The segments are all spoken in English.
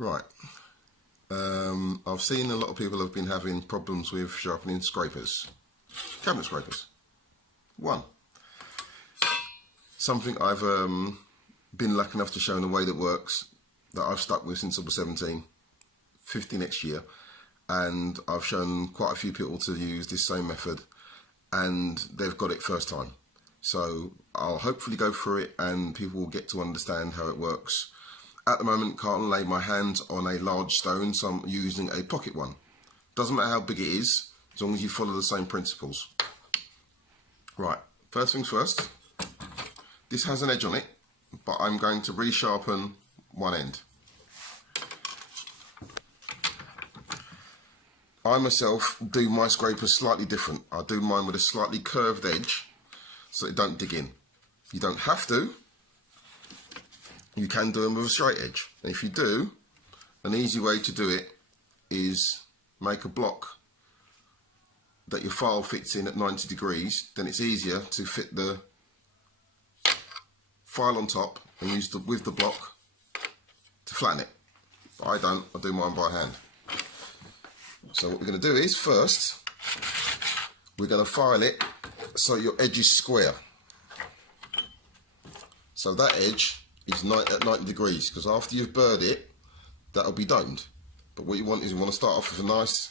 Right, I've seen a lot of people have been having problems with sharpening scrapers, cabinet scrapers. One, something I've been lucky enough to show in a way that works, that I've stuck with since I was 17, 50 next year, and I've shown quite a few people to use this same method and they've got it first time. So I'll hopefully go through it and people will get to understand how it works. At the moment, can't lay my hands on a large stone, so I'm using a pocket one. Doesn't matter how big it is, as long as you follow the same principles. Right, first things first, this has an edge on it, but I'm going to resharpen one end. I myself do my scrapers slightly different. I do mine with a slightly curved edge so it don't dig in. You don't have to. You can do them with a straight edge. And if you do, an easy way to do it is make a block that your file fits in at 90 degrees. Then it's easier to fit the file on top and use with the block to flatten it. But I don't, I do mine by hand. So what we're going to do is, first, we're going to file it so your edge is square. So that edge is at 90 degrees, because after you've burred it, that'll be domed. But what you want is, you want to start off with a nice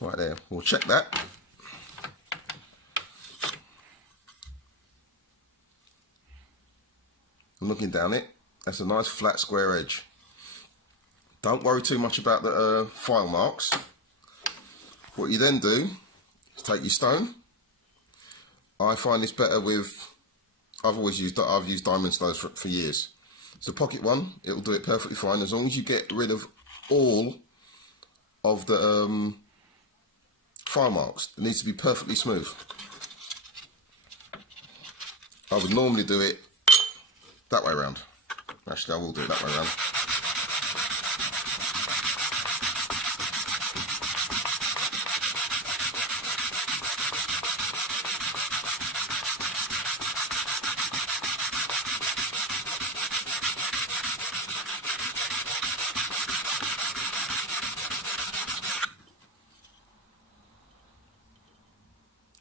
right there. We'll check that. I'm looking down it. That's a nice flat square edge. Don't worry too much about the file marks. What you then do is take your stone. I find this better with, I've used diamond stones for years. It's a pocket one. It'll do it perfectly fine as long as you get rid of all of the file marks. It needs to be perfectly smooth. I would normally do it that way around. Actually, I will do it that way around.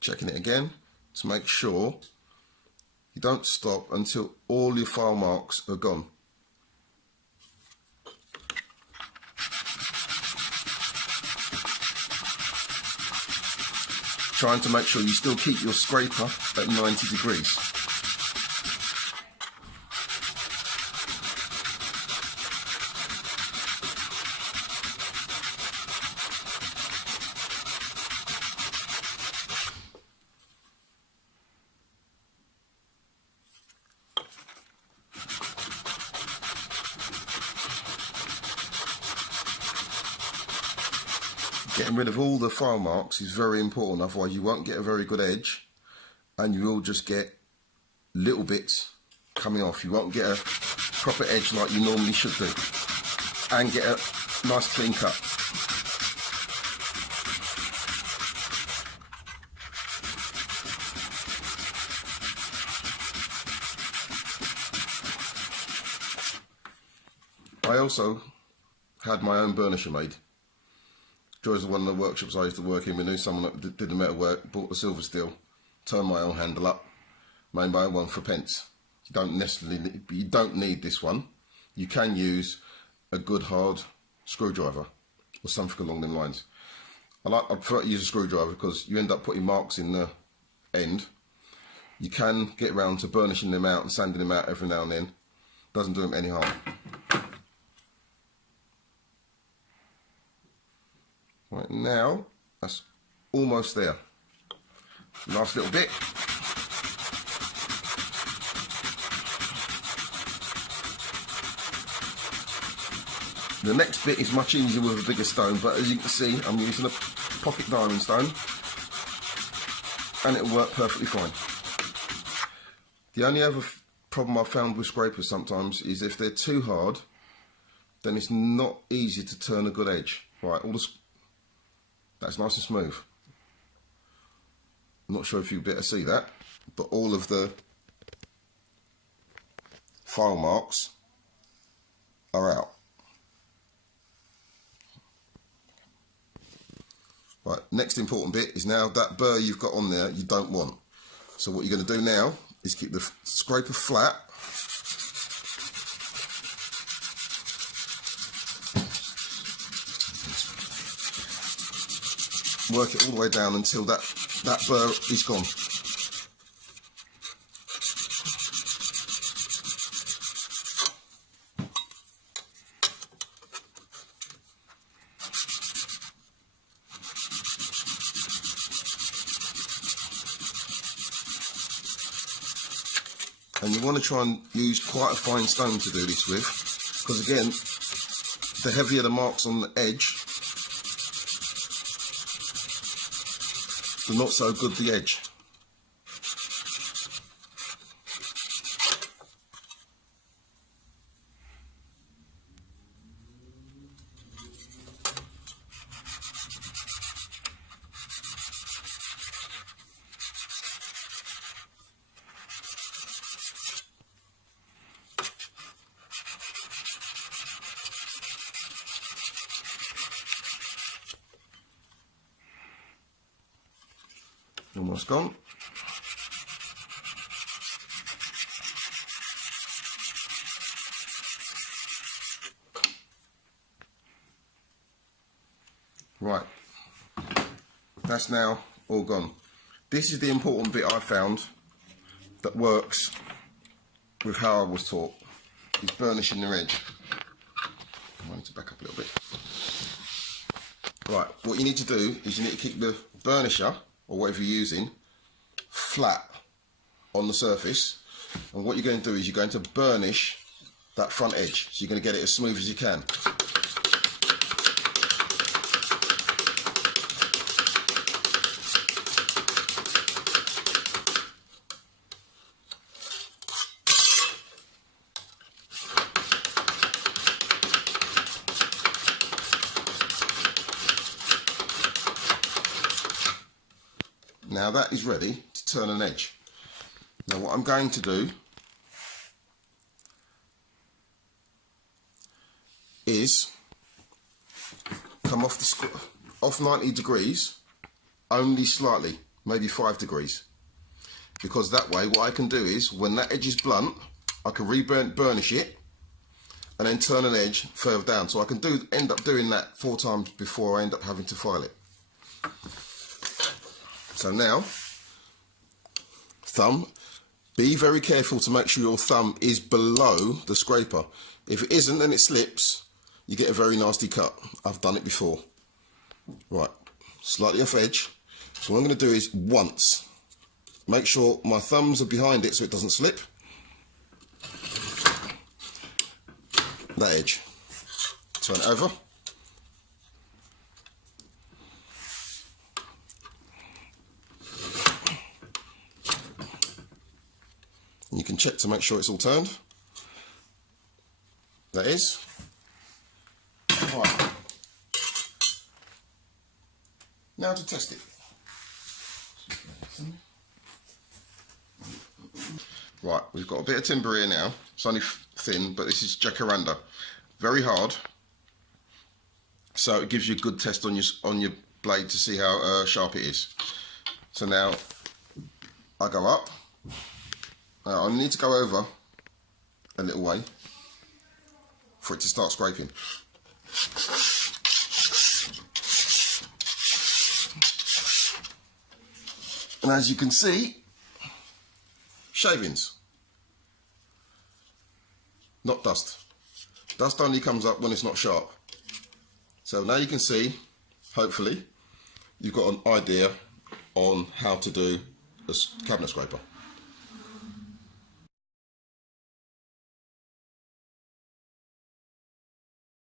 Checking it again to make sure you don't stop until all your file marks are gone. Trying to make sure you still keep your scraper at 90 degrees. Getting rid of all the file marks is very important, otherwise you won't get a very good edge and you will just get little bits coming off. You won't get a proper edge like you normally should do and get a nice clean cut. I also had my own burnisher made. Joys one of the workshops I used to work in. We knew someone that did the metal work, bought the silver steel, turned my own handle up, made my own one for pence. You don't need this one. You can use a good hard screwdriver or something along them lines. I prefer to use a screwdriver because you end up putting marks in the end. You can get around to burnishing them out and sanding them out every now and then. Doesn't do them any harm. Right, Right, now that's almost there. Last little bit. The next bit is much easier with a bigger stone, but as you can see, I'm using a pocket diamond stone, and it'll work perfectly fine. The only other problem I've found with scrapers sometimes is if they're too hard, then it's not easy to turn a good edge. Right, that's nice and smooth. I'm not sure if you better see that, but all of the file marks are out. Right, next important bit is now that burr you've got on there you don't want. So what you're going to do now is keep the scraper flat. Work it all the way down until that burr is gone. And you want to try and use quite a fine stone to do this with, because again, the heavier the marks on the edge, the not so good the edge. Almost gone. Right, that's now all gone. This is the important bit I found that works with how I was taught, is burnishing the edge. I need to back up a little bit. Right, what you need to do is you need to keep the burnisher, or whatever you're using, flat on the surface, and what you're going to do is you're going to burnish that front edge, so you're going to get it as smooth as you can. Now that is ready to turn an edge. Now what I'm going to do is come off 90 degrees only slightly, maybe 5 degrees, because that way what I can do is when that edge is blunt I can burnish it and then turn an edge further down, so I can end up doing that 4 times before I end up having to file it. So now, thumb, be very careful to make sure your thumb is below the scraper. If it isn't, then it slips, you get a very nasty cut. I've done it before. Right, slightly off edge. So what I'm going to do is once, make sure my thumbs are behind it so it doesn't slip. That edge. Turn it over. You can check to make sure it's all turned. That is. Right. Now to test it. Right, we've got a bit of timber here now. It's only thin, but this is jacaranda. Very hard. So it gives you a good test on your blade to see how sharp it is. So now I go up. I need to go over a little way for it to start scraping. And as you can see, shavings, not dust. Dust only comes up when it's not sharp. So now you can see hopefully you've got an idea on how to do a cabinet scraper.